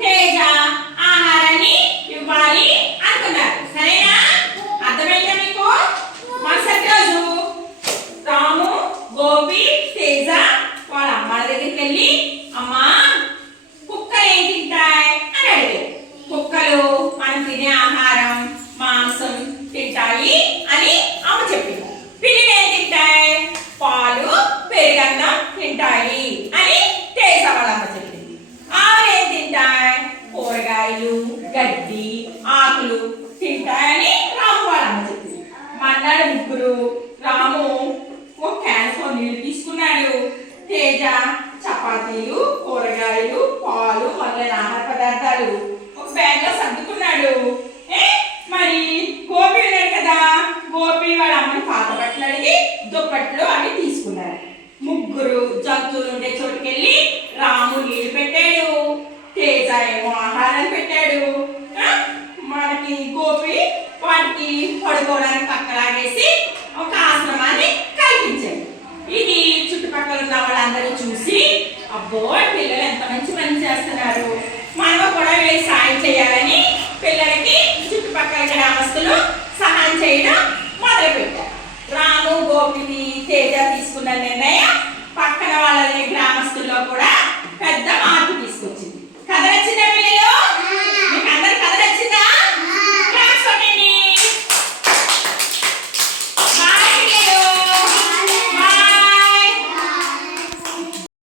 తేజ ఆహారాన్ని ఇవ్వాలి అనుకున్నారు. సరేనా? అర్థమైందా మీకు? మరుసటి రోజు రాము, గోపి, తేజ వాళ్ళ అమ్మాళ్ళ దగ్గరికి వెళ్ళి, అమ్మా కుక్కలు ఏం తింటాయి అని అడిగారు. కుక్కలు మనం తినే ఆహారం మాంసం తింటాయి అని అమ్మ చెప్పింది. పిల్లులు ఏం తింటాయి? పాలు, పెరుగన్నం తింటాయి అని తేజ వాళ్ళ అమ్మ చెప్పింది. ఆవులు ఏం తింటాయి? కూరగాయలు, గడ్డి, ఆకులు తింటాయని రాము వాళ్ళ అమ్మ చెప్పింది. మన్నాడు ముగ్గురు రాము ఒక క్యాన్తో నీళ్లు తీసుకున్నాడు. తేజ చపాతీలు, కూరగాయలు, పాలు మొదలైన ఆహార పదార్థాలు ఒక బ్యాగ్ లో సర్దుకున్నాడు. మరి గోపి ఉన్నాడు కదా, గోపి వాళ్ళ అమ్మని పాత బట్టలు అడిగి దుప్పట్లు అవి తీసుకున్నారు. ముగ్గురు జంతువులు ఉండే చోటుకెళ్ళి రాము నీళ్లు పెట్టాడు, తేజ ఏమో ఆహారాన్ని పెట్టాడు. మనకి గోపి వాటికి పడుకోవడానికి పక్కలాగేసి ఒక ఆశ్రమాన్ని కల్పించాడు. ఇది చుట్టుపక్కల ఉన్న వాళ్ళందరూ చూసి, అబ్బో పిల్లలు ఎంత మంచి పని చేస్తున్నారు, మనం కూడా వెళ్ళి సాయం చేయాలని పిల్లలకి చుట్టుపక్కల గ్రామస్తులు సహాయం